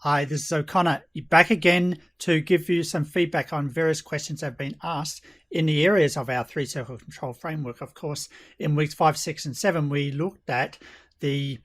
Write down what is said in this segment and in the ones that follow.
Hi, this is O'Connor, back again to give you some feedback on various questions that have been asked in the areas of our three-circle control framework. Of course, in weeks 5, 6, and 7, we looked at the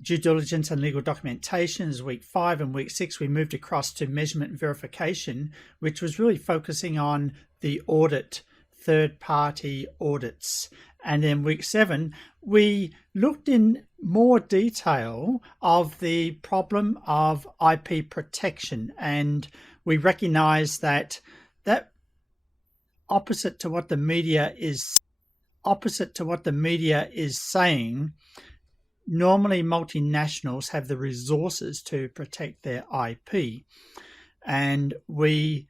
due diligence and legal documentation. As week 5 and week 6, we moved across to measurement and verification, which was really focusing on the audit, third-party audits. And then week 7, we looked in more detail of the problem of IP protection, and we recognize that opposite to what the media is saying, normally multinationals have the resources to protect their IP, and we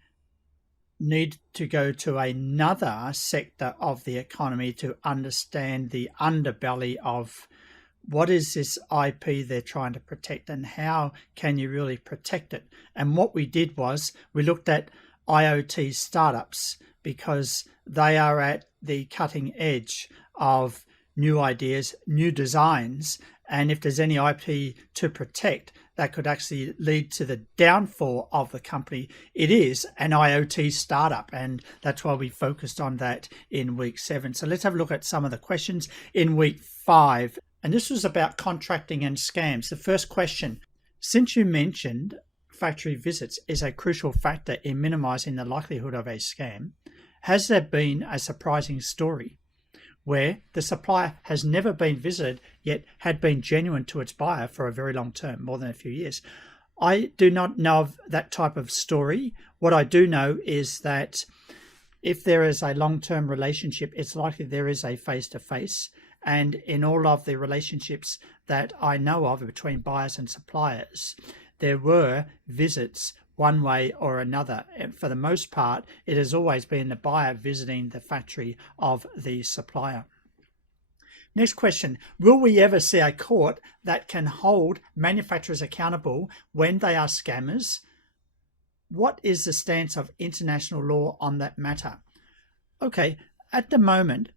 need to go to another sector of the economy to understand the underbelly of what is this IP they're trying to protect and how can you really protect it. And what we did was we looked at IoT startups because they are at the cutting edge of new ideas, new designs, and if there's any IP to protect, that could actually lead to the downfall of the company. It is an IoT startup, and that's why we focused on that in week 7. So let's have a look at some of the questions in week 5. And this was about contracting and scams. The first question, since you mentioned factory visits is a crucial factor in minimizing the likelihood of a scam, has there been a surprising story where the supplier has never been visited yet had been genuine to its buyer for a very long term, more than a few years? I do not know of that type of story. What I do know is that if there is a long-term relationship, it's likely there is a face-to-face. And in all of the relationships that I know of between buyers and suppliers, there were visits one way or another. And for the most part, it has always been the buyer visiting the factory of the supplier. Next question, will we ever see a court that can hold manufacturers accountable when they are scammers? What is the stance of international law on that matter? Okay, at the moment,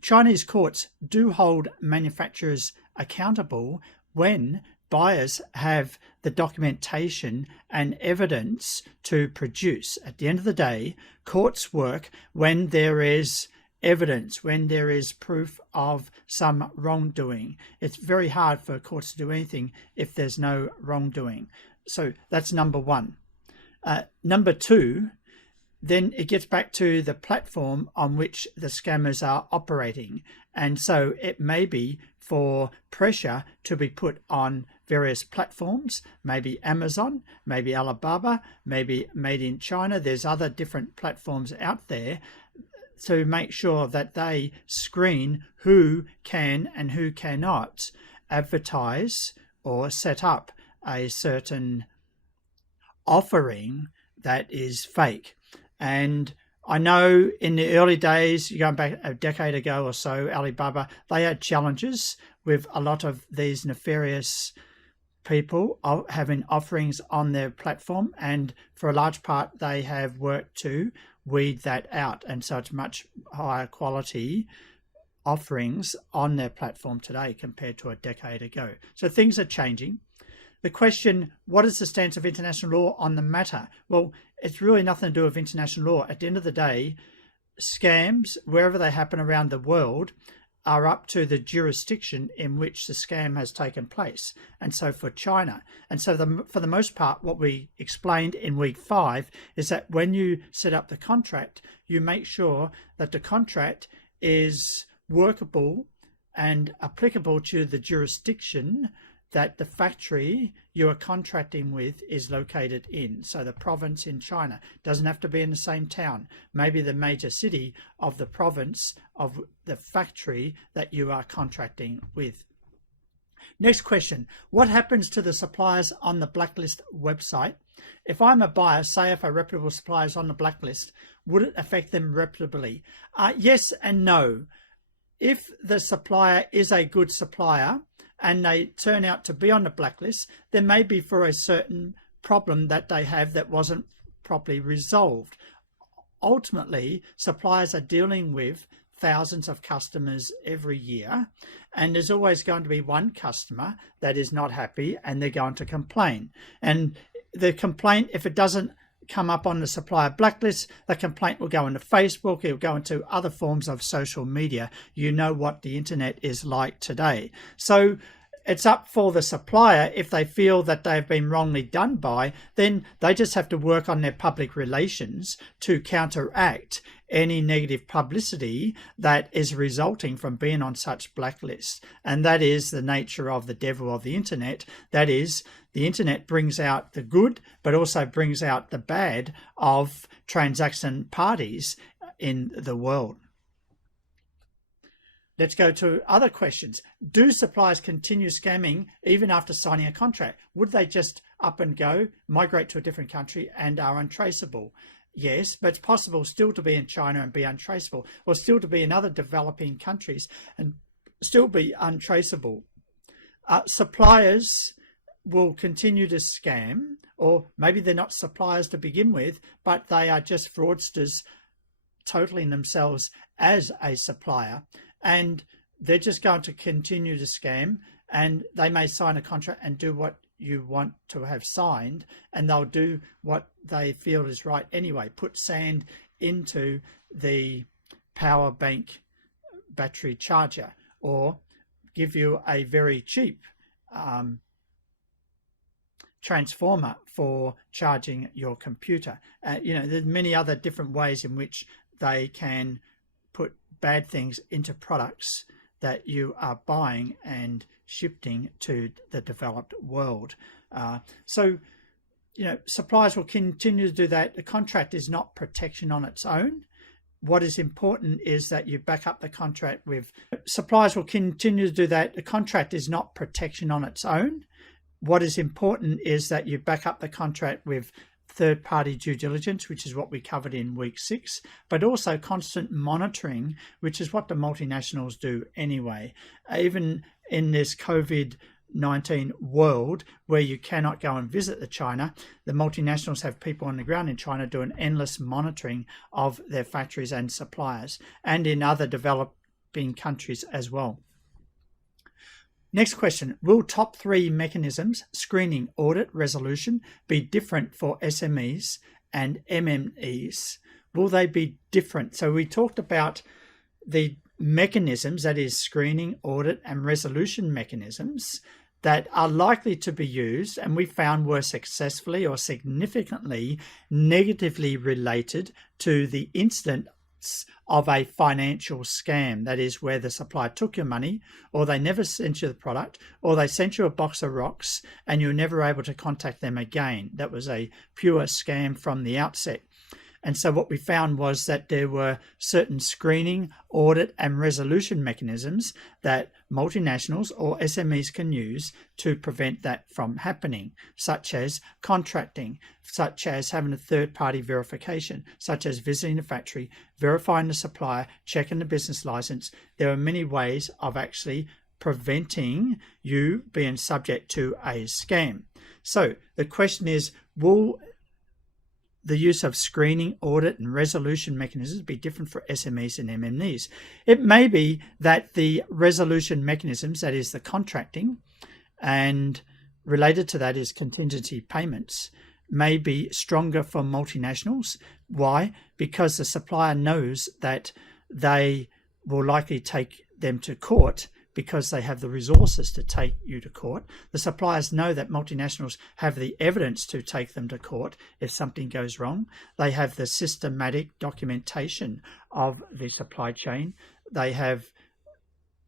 Chinese courts do hold manufacturers accountable when buyers have the documentation and evidence to produce. At the end of the day, courts work when there is evidence, when there is proof of some wrongdoing. It's very hard for courts to do anything if there's no wrongdoing. So that's number one. Number two, then it gets back to the platform on which the scammers are operating. And so it may be for pressure to be put on various platforms, maybe Amazon, maybe Alibaba, maybe Made in China. There's other different platforms out there to make sure that they screen who can and who cannot advertise or set up a certain offering that is fake. And I know in the early days, going back a decade ago or so, Alibaba, they had challenges with a lot of these nefarious people having offerings on their platform. And for a large part, they have worked to weed that out. And so it's much higher quality offerings on their platform today compared to a decade ago. So things are changing. The question, what is the stance of international law on the matter? Well, it's really nothing to do with international law. At the end of the day, scams, wherever they happen around the world, are up to the jurisdiction in which the scam has taken place. And so for China, and so for the most part, what we explained in week 5 is that when you set up the contract, you make sure that the contract is workable and applicable to the jurisdiction that the factory you are contracting with is located in. So the province in China doesn't have to be in the same town, maybe the major city of the province of the factory that you are contracting with. Next question, what happens to the suppliers on the blacklist website? If I'm a buyer, say if a reputable supplier is on the blacklist, would it affect them reputably? Yes and no. If the supplier is a good supplier, and they turn out to be on the blacklist, there may be for a certain problem that they have that wasn't properly resolved. Ultimately, suppliers are dealing with thousands of customers every year, and there's always going to be one customer that is not happy and they're going to complain. And the complaint, if it doesn't come up on the supplier blacklist, the complaint will go into Facebook, it will go into other forms of social media. You know what the internet is like today. So it's up for the supplier. If they feel that they've been wrongly done by, then they just have to work on their public relations to counteract any negative publicity that is resulting from being on such blacklists. And that is the nature of the devil of the internet. That is, the internet brings out the good, but also brings out the bad of transaction parties in the world. Let's go to other questions. Do suppliers continue scamming even after signing a contract? Would they just up and go, migrate to a different country and are untraceable? Yes, but it's possible still to be in China and be untraceable, or still to be in other developing countries and still be untraceable. Suppliers will continue to scam, or maybe they're not suppliers to begin with, but they are just fraudsters totaling themselves as a supplier. And they're just going to continue to scam, and they may sign a contract and do what you want to have signed, and they'll do what they feel is right anyway. Put sand into the power bank battery charger, or give you a very cheap transformer for charging your computer. There's many other different ways in which they can put bad things into products that you are buying and shifting to the developed world. Suppliers will continue to do that. The contract is not protection on its own. What is important is that you back up the contract with... Suppliers will continue to do that. The contract is not protection on its own. What is important is that you back up the contract with third-party due diligence, which is what we covered in week 6, but also constant monitoring, which is what the multinationals do anyway. Even in this COVID-19 world where you cannot go and visit China, the multinationals have people on the ground in China doing endless monitoring of their factories and suppliers, and in other developing countries as well. Next question, will top 3 mechanisms, screening, audit, resolution, be different for SMEs and MMEs? Will they be different? So we talked about the mechanisms, that is screening, audit and resolution mechanisms that are likely to be used, and we found were successfully or significantly negatively related to the incident of a financial scam. That is where the supplier took your money, or they never sent you the product, or they sent you a box of rocks and you were never able to contact them again. That was a pure scam from the outset. And so what we found was that there were certain screening, audit and resolution mechanisms that multinationals or SMEs can use to prevent that from happening, such as contracting, such as having a third-party verification, such as visiting the factory, verifying the supplier, checking the business license. There are many ways of actually preventing you being subject to a scam. So the question is, will the use of screening, audit and resolution mechanisms be different for SMEs and MMEs? It may be that the resolution mechanisms, that is the contracting, and related to that is contingency payments, may be stronger for multinationals. Why? Because the supplier knows that they will likely take them to court because they have the resources to take you to court. The suppliers know that multinationals have the evidence to take them to court if something goes wrong. They have the systematic documentation of the supply chain. They have,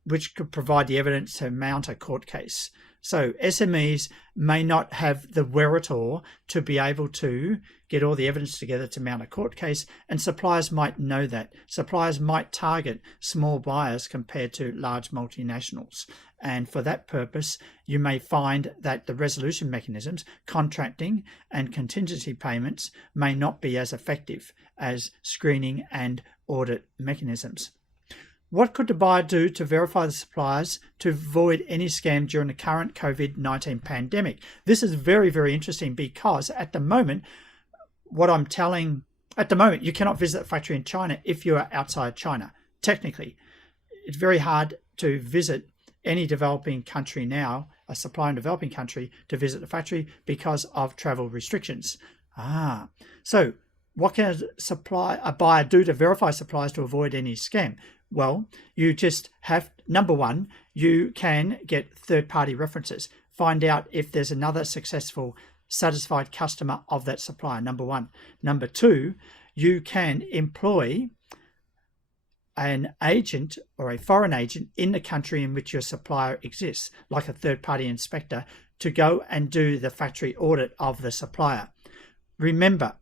which could provide the evidence to mount a court case. So SMEs may not have the wherewithal to be able to get all the evidence together to mount a court case, and suppliers might know that. Suppliers might target small buyers compared to large multinationals. And for that purpose, you may find that the resolution mechanisms, contracting and contingency payments, may not be as effective as screening and audit mechanisms. What could the buyer do to verify the suppliers to avoid any scam during the current COVID-19 pandemic? This is very, very interesting because at the moment, you cannot visit a factory in China if you are outside China. technically. It's very hard to visit any developing country now, a supplier in a developing country, to visit the factory because of travel restrictions. So what can a buyer do to verify suppliers to avoid any scam? Well, you just have, number one, you can get third-party references. Find out if there's another successful, satisfied customer of that supplier, number one. Number two, you can employ an agent or a foreign agent in the country in which your supplier exists, like a third-party inspector, to go and do the factory audit of the supplier. Remember,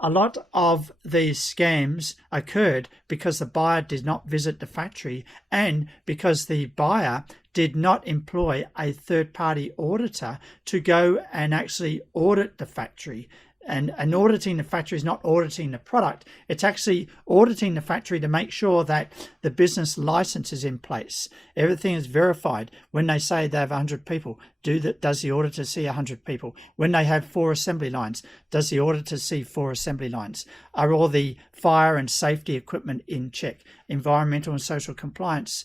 a lot of these scams occurred because the buyer did not visit the factory and because the buyer did not employ a third-party auditor to go and actually audit the factory. And auditing the factory is not auditing the product. It's actually auditing the factory to make sure that the business license is in place. Everything is verified. When they say they have 100 people, does the auditor see 100 people? When they have 4 assembly lines, does the auditor see 4 assembly lines? Are all the fire and safety equipment in check? Environmental and social compliance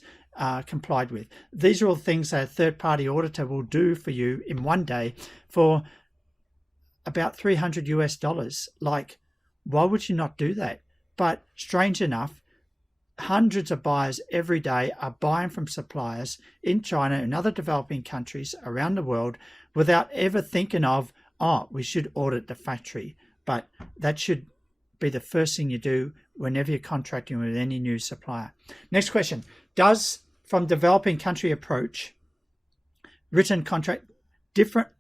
complied with? These are all things that a third-party auditor will do for you in one day for about $300. Like, why would you not do that? But strange enough, hundreds of buyers every day are buying from suppliers in China and other developing countries around the world without ever thinking of, we should audit the factory. But that should be the first thing you do whenever you're contracting with any new supplier. Next question. Does, from developing country approach, written contract differ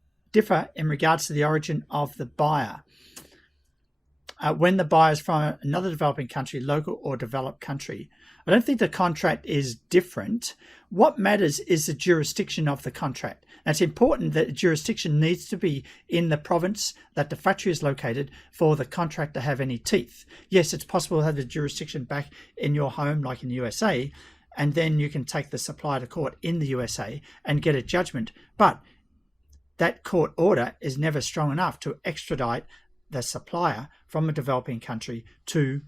in regards to the origin of the buyer? When the buyer is from another developing country, local or developed country, I don't think the contract is different. What matters is the jurisdiction of the contract. And it's important that the jurisdiction needs to be in the province that the factory is located for the contract to have any teeth. Yes, it's possible to have the jurisdiction back in your home, like in the USA, and then you can take the supplier to court in the USA and get a judgment. But that court order is never strong enough to extradite the supplier from a developing country to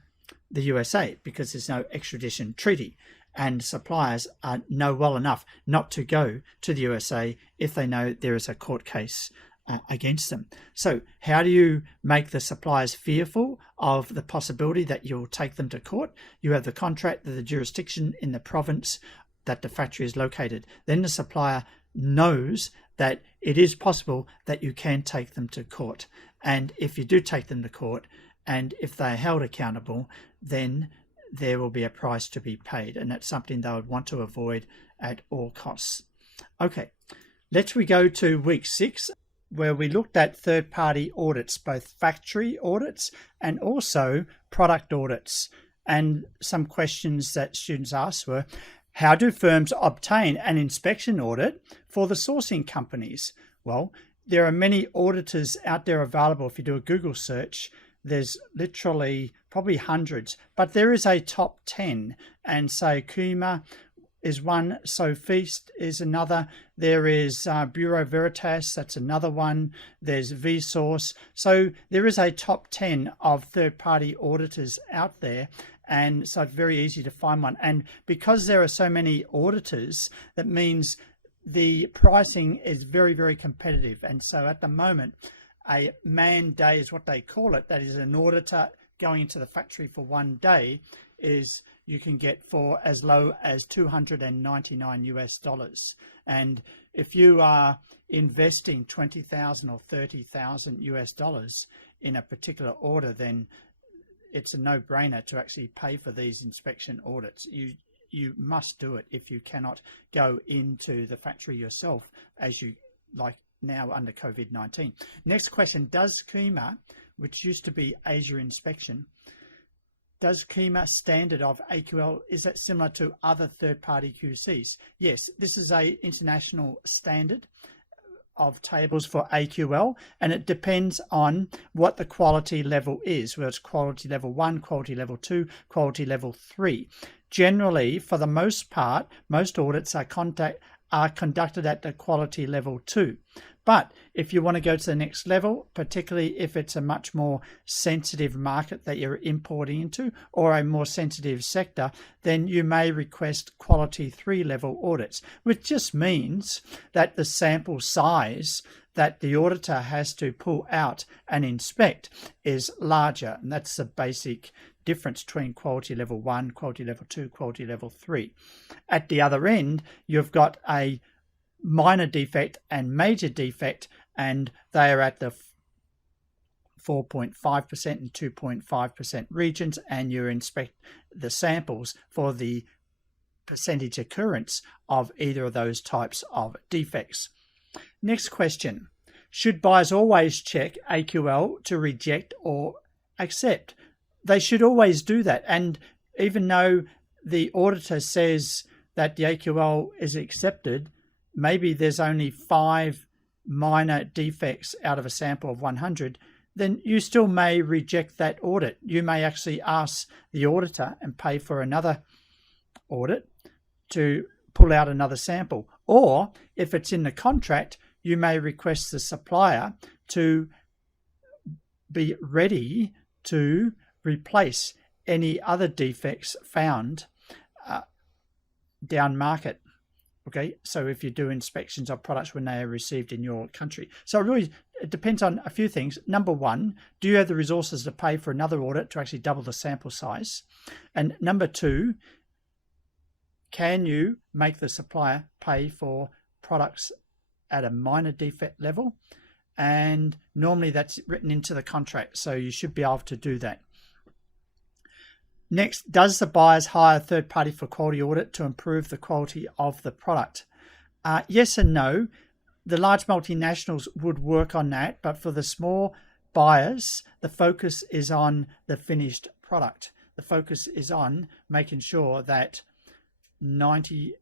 the USA because there's no extradition treaty. And suppliers know well enough not to go to the USA if they know there is a court case against them. So how do you make the suppliers fearful of the possibility that you'll take them to court? You have the contract, the jurisdiction in the province that the factory is located. Then the supplier knows that it is possible that you can take them to court. And if you do take them to court, and if they are held accountable, then there will be a price to be paid. And that's something they would want to avoid at all costs. Okay, let's go to week 6, where we looked at third-party audits, both factory audits and also product audits. And some questions that students asked were, how do firms obtain an inspection audit for the sourcing companies? Well, there are many auditors out there available. If you do a Google search, there's literally probably hundreds, but there is a top 10. And say Kuma is one, Sofist is another. There is Bureau Veritas, that's another one. There's Vsauce. So there is a top 10 of third-party auditors out there. And so it's very easy to find one. And because there are so many auditors, that means the pricing is very, very competitive. And so at the moment, a man day is what they call it. That is an auditor going into the factory for one day is you can get for as low as $299. And if you are investing $20,000 or $30,000 in a particular order, then it's a no-brainer to actually pay for these inspection audits. You must do it if you cannot go into the factory yourself, as you like now under COVID-19. Next question, does KEMA, which used to be Asia Inspection, does KEMA standard of AQL, is that similar to other third-party QCs? Yes, this is a international standard of tables for AQL, and it depends on what the quality level is, whether it's quality level 1, quality level 2, quality level 3. Generally, for the most part, most audits are are conducted at the quality level 2. But if you want to go to the next level, particularly if it's a much more sensitive market that you're importing into or a more sensitive sector, then you may request quality 3 level audits, which just means that the sample size that the auditor has to pull out and inspect is larger. And that's the basic difference between quality level 1, quality level 2, quality level 3. At the other end, you've got a minor defect and major defect, and they are at the 4.5% and 2.5% regions, and you inspect the samples for the percentage occurrence of either of those types of defects. Next question. Should buyers always check AQL to reject or accept? They should always do that. And even though the auditor says that the AQL is accepted, maybe there's only 5 minor defects out of a sample of 100, then you still may reject that audit. You may actually ask the auditor and pay for another audit to pull out another sample. Or if it's in the contract, you may request the supplier to be ready to replace any other defects found down market. Okay, so if you do inspections of products when they are received in your country. So it depends on a few things. Number one, do you have the resources to pay for another audit to actually double the sample size? And number two, can you make the supplier pay for products at a minor defect level? And normally that's written into the contract, so you should be able to do that. Next, does the buyers hire a third party for quality audit to improve the quality of the product? Yes and no. The large multinationals would work on that, but for the small buyers, the focus is on the finished product. The focus is on making sure that 99%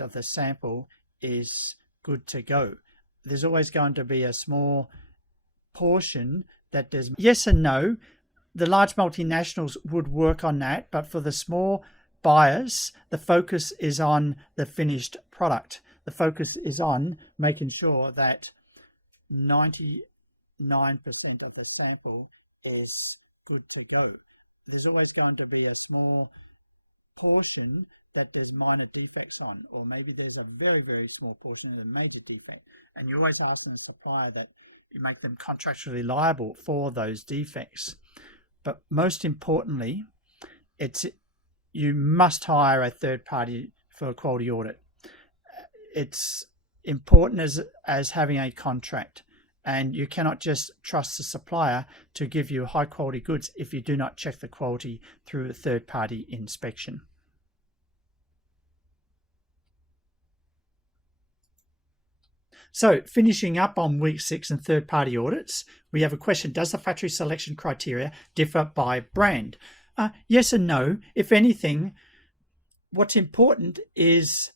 of the sample is good to go. There's always going to be a small portion that there's yes and no. The large multinationals would work on that, but for the small buyers, the focus is on the finished product. The focus is on making sure that 99% of the sample is good to go. There's always going to be a small portion that there's minor defects on, or maybe there's a very, very small portion of a major defect. And you always ask the supplier that you make them contractually liable for those defects. But most importantly, you must hire a third party for a quality audit. It's important as having a contract, and you cannot just trust the supplier to give you high quality goods if you do not check the quality through a third party inspection. So finishing up on week 6 and third party audits, we have a question. Does the factory selection criteria differ by brand? Yes and no. If anything, what's important is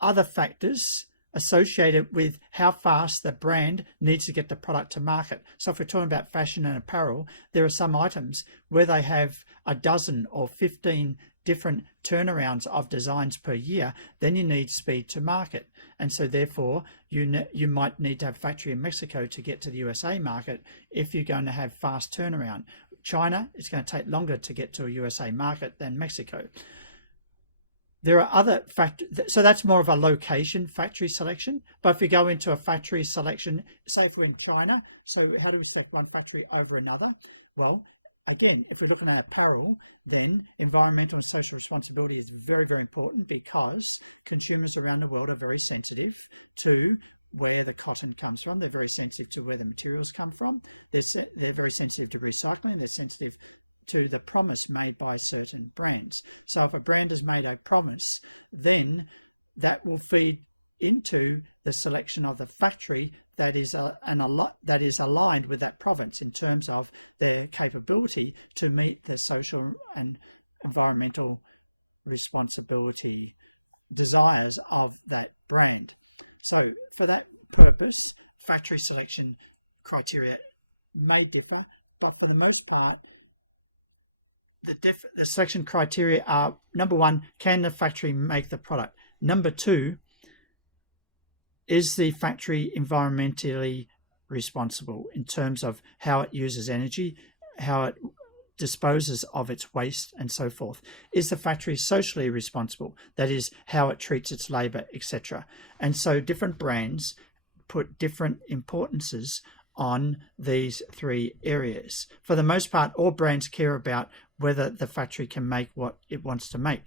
other factors associated with how fast the brand needs to get the product to market. So if we're talking about fashion and apparel, there are some items where they have a dozen or 15 different turnarounds of designs per year, then you need speed to market. And so therefore, you might need to have a factory in Mexico to get to the USA market if you're going to have fast turnaround. China, it's going to take longer to get to a USA market than Mexico. There are other factors, so that's more of a location factory selection. But if you go into a factory selection, say if we're in China, so how do we select one factory over another? Well, again, if we're looking at apparel, then environmental and social responsibility is very, very important because consumers around the world are very sensitive to where the cotton comes from. They're very sensitive to where the materials come from. They're very sensitive to recycling. They're sensitive to the promise made by certain brands. So if a brand has made a promise, then that will feed into the selection of the factory that is aligned with that promise in terms of their capability to meet the social and environmental responsibility desires of that brand. So for that purpose, factory selection criteria may differ, but for the most part, The selection criteria are: number one, can the factory make the product? Number two, is the factory environmentally responsible in terms of how it uses energy, how it disposes of its waste, and so forth? Is the factory socially responsible? That is, how it treats its labor, etc. And so different brands put different importances on these three areas. For the most part, all brands care about whether the factory can make what it wants to make,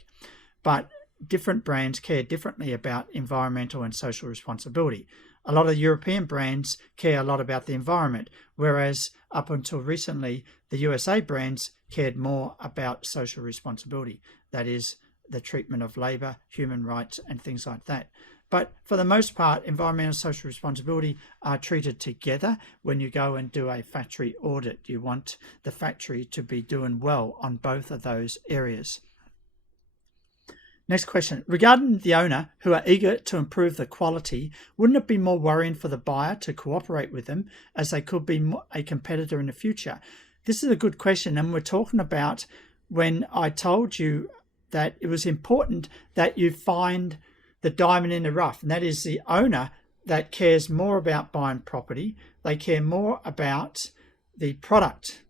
but different brands care differently about environmental and social responsibility. A lot of European brands care a lot about the environment, whereas up until recently, the USA brands cared more about social responsibility. That is, the treatment of labor, human rights, and things like that. But for the most part, environmental and social responsibility are treated together. When you go and do a factory audit, you want the factory to be doing well on both of those areas. Next question. Regarding the owner who are eager to improve the quality, wouldn't it be more worrying for the buyer to cooperate with them, as they could be a competitor in the future? This is a good question, and we're talking about when I told you that it was important that you find the diamond in the rough, and that is the owner that cares more about buying property. They care more about the product.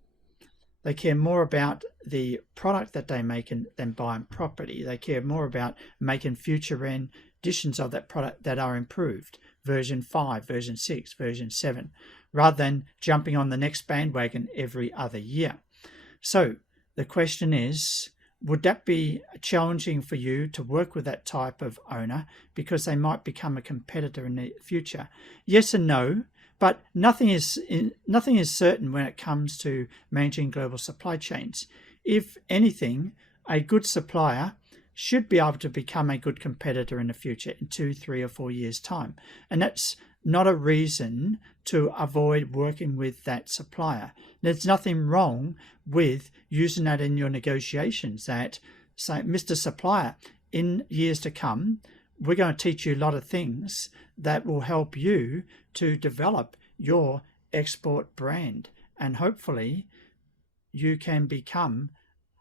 They care more about the product that they make than buying property. They care more about making future renditions of that product that are improved, version 5, version 6, version 7, rather than jumping on the next bandwagon every other year. So the question is, would that be challenging for you to work with that type of owner because they might become a competitor in the future? Yes and no, but nothing is certain when it comes to managing global supply chains. If anything, a good supplier should be able to become a good competitor in the future in 2, 3, or 4 years' time. And that's not a reason to avoid working with that supplier. There's nothing wrong with using that in your negotiations, that say, Mr. Supplier, in years to come, we're going to teach you a lot of things that will help you to develop your export brand, and hopefully you can become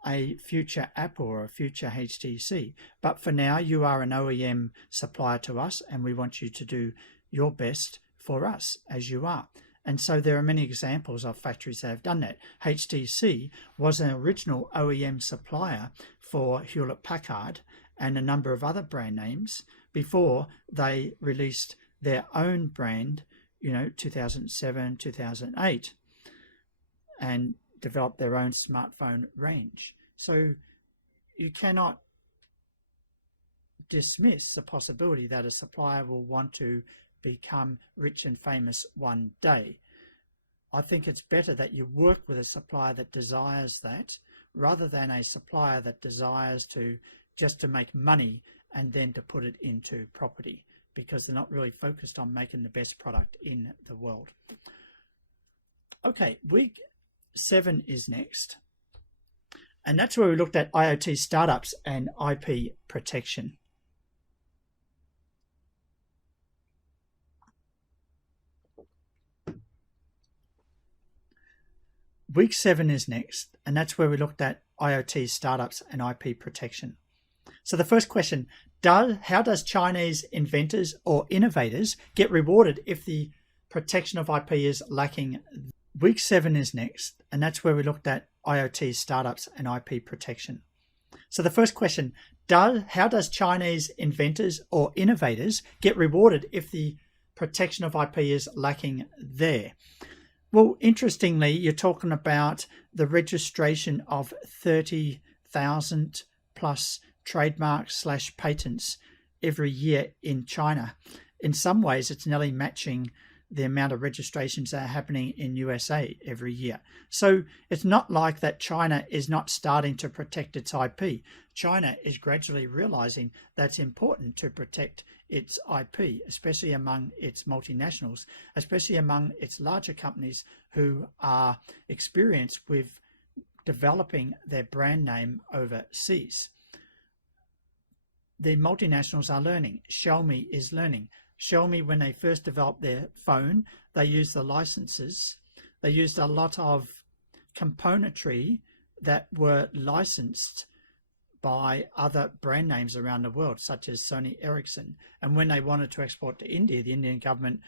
a future Apple or a future HTC. But for now, you are an OEM supplier to us, and we want you to do your best for us as you are. And so there are many examples of factories that have done that. HTC was an original OEM supplier for Hewlett-Packard and a number of other brand names before they released their own brand, 2007, 2008, and developed their own smartphone range. So you cannot dismiss the possibility that a supplier will want to become rich and famous one day. I think it's better that you work with a supplier that desires that, rather than a supplier that desires to just to make money and then to put it into property, because they're not really focused on making the best product in the world. Okay, week 7 is next, and that's where we looked at IoT startups and IP protection. Week 7 is next, and that's where we looked at IoT startups and IP protection. So the first question, how does Chinese inventors or innovators get rewarded if the protection of IP is lacking? Week 7 is next, and that's where we looked at IoT startups and IP protection. So the first question, how does Chinese inventors or innovators get rewarded if the protection of IP is lacking there? Well, interestingly, you're talking about the registration of 30,000 plus trademarks / patents every year in China. In some ways, it's nearly matching the amount of registrations that are happening in USA every year. So it's not like that China is not starting to protect its IP. China is gradually realizing that's important to protect its IP, especially among its multinationals, especially among its larger companies who are experienced with developing their brand name overseas. The multinationals are learning. Xiaomi is learning. Xiaomi, when they first developed their phone, they used the licenses. They used a lot of componentry that were licensed by other brand names around the world, such as Sony Ericsson. And when they wanted to export to India, the Indian government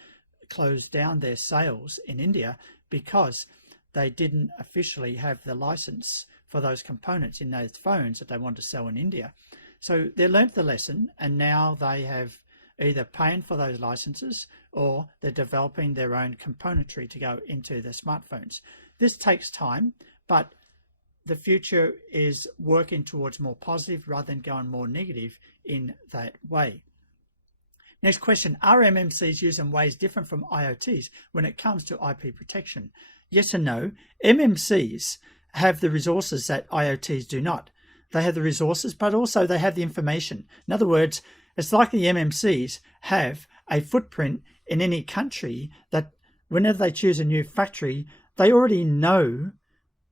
closed down their sales in India because they didn't officially have the license for those components in those phones that they wanted to sell in India. So they learnt the lesson, and now they have either paying for those licenses or they're developing their own componentry to go into the smartphones. This takes time, but the future is working towards more positive rather than going more negative in that way. Next question, are MMCs used in ways different from IoTs when it comes to IP protection? Yes and no. MMCs have the resources that IoTs do not. They have the resources, but also they have the information. In other words, it's like the MMCs have a footprint in any country that whenever they choose a new factory, they already know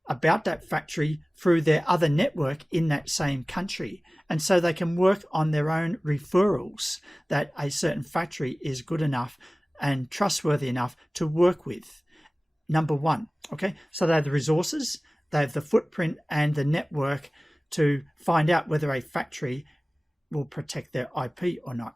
about that factory through their other network in that same country. And so they can work on their own referrals that a certain factory is good enough and trustworthy enough to work with. Number one, okay? So they have the resources, they have the footprint and the network to find out whether a factory will protect their IP or not,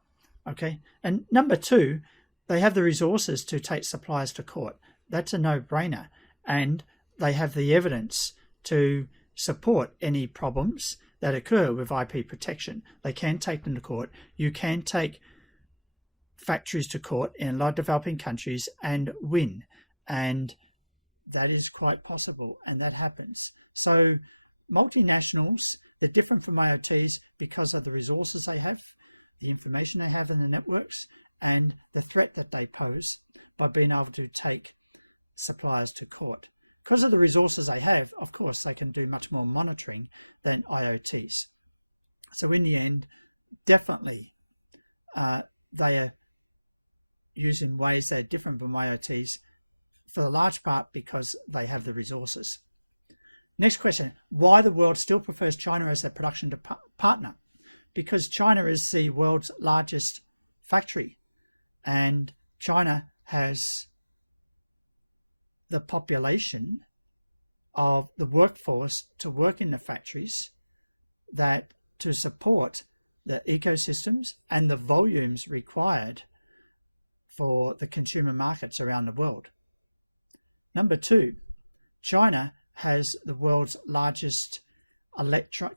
okay? And number two, they have the resources to take suppliers to court. That's a no-brainer. And they have the evidence to support any problems that occur with IP protection. They can take them to court. You can take factories to court in a lot of developing countries and win. And that is quite possible, and that happens. So multinationals, they're different from IoTs because of the resources they have, the information they have in the networks, and the threat that they pose by being able to take suppliers to court. Because of the resources they have, of course, they can do much more monitoring than IoTs. So in the end, definitely they are used in ways that are different from IoTs for the large part because they have the resources. Next question, why the world still prefers China as their production partner? Because China is the world's largest factory, and China has the population of the workforce to work in the factories that to support the ecosystems and the volumes required for the consumer markets around the world. Number two, China has the world's largest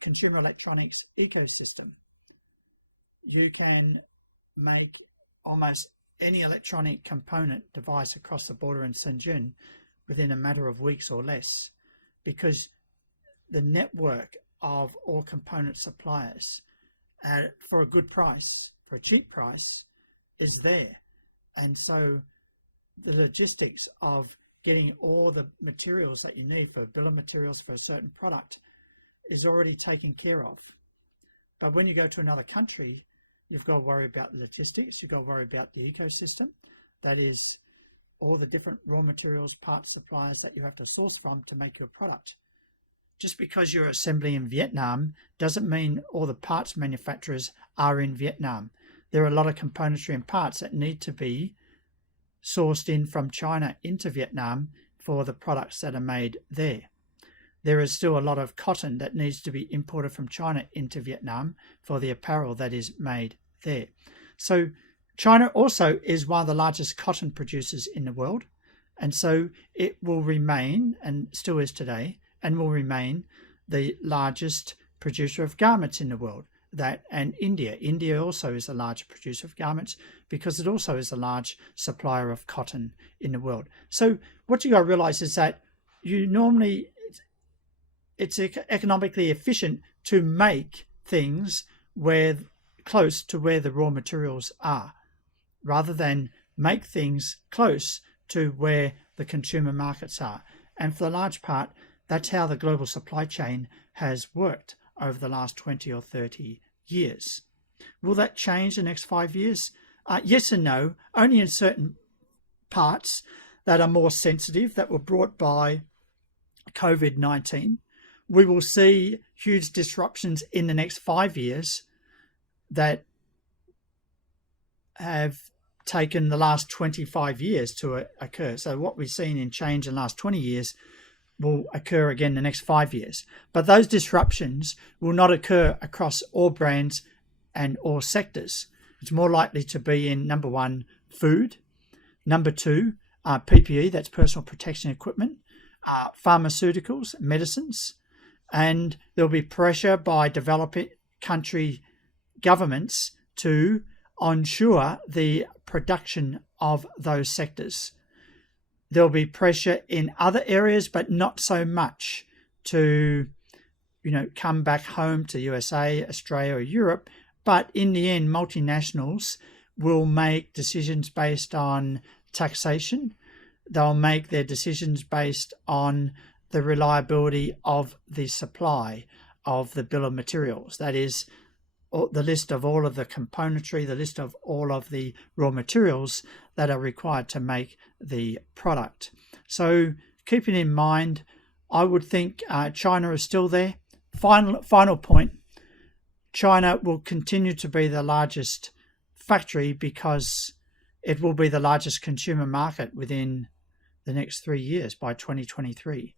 consumer electronics ecosystem. You can make almost any electronic component device across the border in Shenzhen within a matter of weeks or less, because the network of all component suppliers for a good price, for a cheap price, is there. And so the logistics of getting all the materials that you need for a bill of materials for a certain product is already taken care of. But when you go to another country, you've got to worry about the logistics, you've got to worry about the ecosystem, that is all the different raw materials, parts, suppliers that you have to source from to make your product. Just because you're assembling in Vietnam doesn't mean all the parts manufacturers are in Vietnam. There are a lot of componentry and parts that need to be sourced in from China into Vietnam for the products that are made there. There is still a lot of cotton that needs to be imported from China into Vietnam for the apparel that is made there. So China also is one of the largest cotton producers in the world, and so it will remain, and still is today, and will remain the largest producer of garments in the world. That and India also is a large producer of garments because it also is a large supplier of cotton in the world. So what you got to realize is that it's economically efficient to make things where close to where the raw materials are, rather than make things close to where the consumer markets are. And for the large part, that's how the global supply chain has worked over the last 20 or 30 years. Will that change in the next 5 years? Yes and no, only in certain parts that are more sensitive, that were brought by COVID-19. We will see huge disruptions in the next 5 years that have taken the last 25 years to occur. So what we've seen in change in the last 20 years will occur again the next 5 years. But those disruptions will not occur across all brands and all sectors. It's more likely to be in, number one, food, number two, PPE, that's personal protection equipment, pharmaceuticals, medicines, and there'll be pressure by developing country governments to ensure the production of those sectors. There'll be pressure in other areas, but not so much to, come back home to USA, Australia, or Europe. But in the end, multinationals will make decisions based on taxation. They'll make their decisions based on the reliability of the supply of the bill of materials. That is, the list of all of the componentry, the list of all of the raw materials that are required to make the product. So keeping in mind, I would think China is still there. Final point, China will continue to be the largest factory because it will be the largest consumer market within the next 3 years by 2023.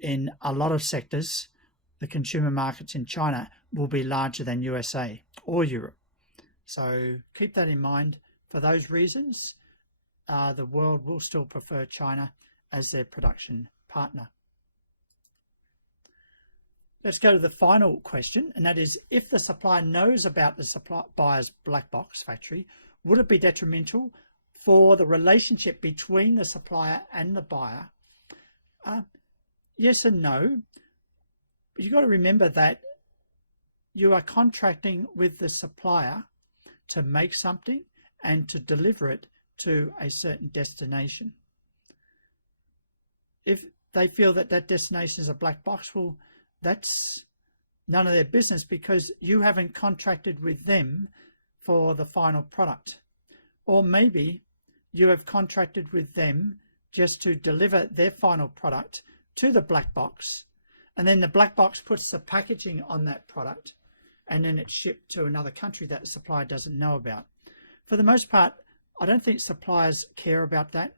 In a lot of sectors, the consumer markets in China will be larger than USA or Europe. So keep that in mind. For those reasons, the world will still prefer China as their production partner. Let's go to the final question, and that is, if the supplier knows about the buyer's black box factory, would it be detrimental for the relationship between the supplier and the buyer? Yes and no. You've got to remember that you are contracting with the supplier to make something and to deliver it to a certain destination. If they feel that that destination is a black box, well, that's none of their business because you haven't contracted with them for the final product. Or maybe you have contracted with them just to deliver their final product to the black box, and then the black box puts the packaging on that product, and then it's shipped to another country that the supplier doesn't know about. For the most part, I don't think suppliers care about that.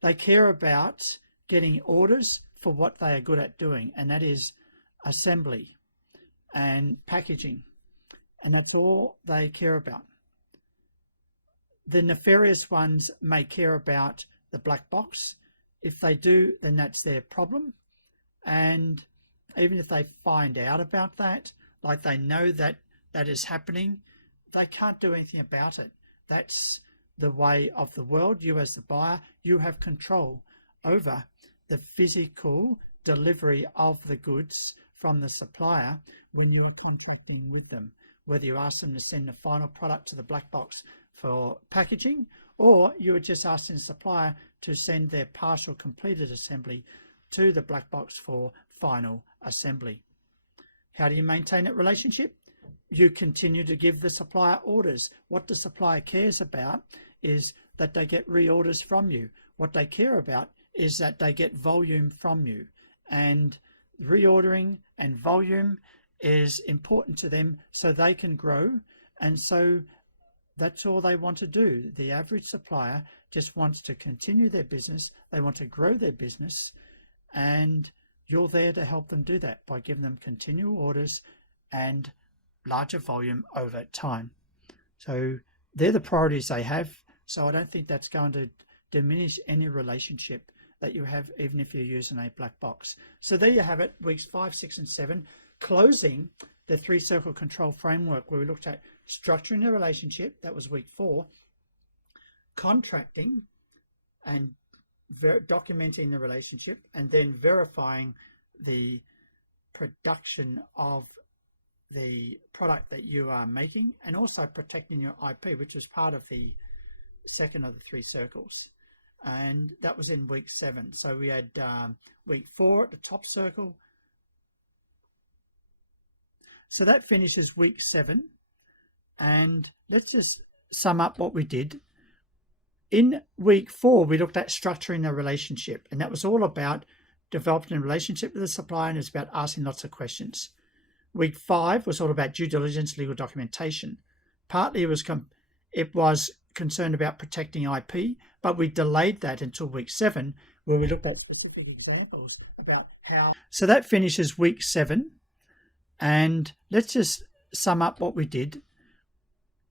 They care about getting orders for what they are good at doing, and that is assembly and packaging, and that's all they care about. The nefarious ones may care about the black box. If they do, then that's their problem. And even if they find out about that, like they know that that is happening, they can't do anything about it. That's the way of the world. You as the buyer, you have control over the physical delivery of the goods from the supplier when you are contracting with them. Whether you ask them to send the final product to the black box for packaging, or you are just asking the supplier to send their partial completed assembly to the black box for final assembly. How do you maintain that relationship? You continue to give the supplier orders. What the supplier cares about is that they get reorders from you. What they care about is that they get volume from you. And reordering and volume is important to them so they can grow. And so that's all they want to do. The average supplier just wants to continue their business. They want to grow their business, and you're there to help them do that by giving them continual orders and larger volume over time. So they're the priorities they have. So I don't think that's going to diminish any relationship that you have, even if you're using a black box. So there you have it, weeks 5, 6, and 7, closing the 3-circle control framework, where we looked at structuring the relationship. That was week 4. Contracting and documenting the relationship, and then verifying the production of the product that you are making, and also protecting your IP, which was part of the second of the 3 circles. And that was in week 7. So we had week 4 at the top circle. So that finishes week 7. And let's just sum up what we did. In week 4, we looked at structuring the relationship, and that was all about developing a relationship with the supplier, and it's about asking lots of questions. Week 5 was all about due diligence, legal documentation. Partly it was concerned about protecting IP, but we delayed that until week 7, where we looked at specific examples about how. So that finishes week 7, and let's just sum up what we did.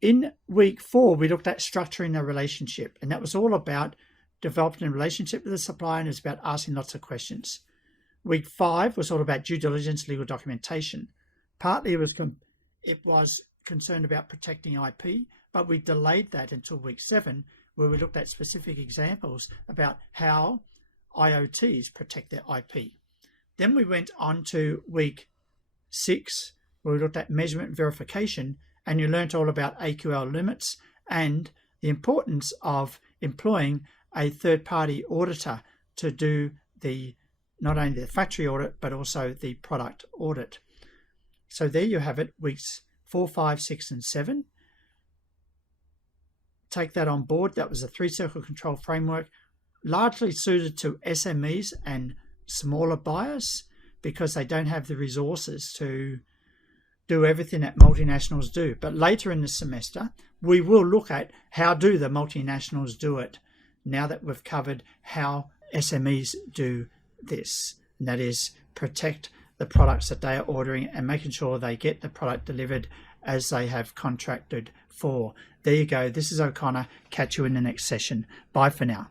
In week 4, we looked at structuring a relationship, and that was all about developing a relationship with the supplier, and it's about asking lots of questions. Week 5 was all about due diligence, legal documentation. Partly it was concerned about protecting IP, but we delayed that until week 7, where we looked at specific examples about how IoTs protect their IP. Then we went on to week 6, where we looked at measurement and verification, and you learnt all about AQL limits and the importance of employing a third-party auditor to do not only the factory audit, but also the product audit. So there you have it, weeks 4, 5, 6, and 7. Take that on board. That was a 3-circle control framework, largely suited to SMEs and smaller buyers because they don't have the resources to do everything that multinationals do. But later in the semester, we will look at how do the multinationals do it now that we've covered how SMEs do this, and that is protect the products that they are ordering and making sure they get the product delivered as they have contracted for. There you go. This is O'Connor. Catch you in the next session. Bye for now.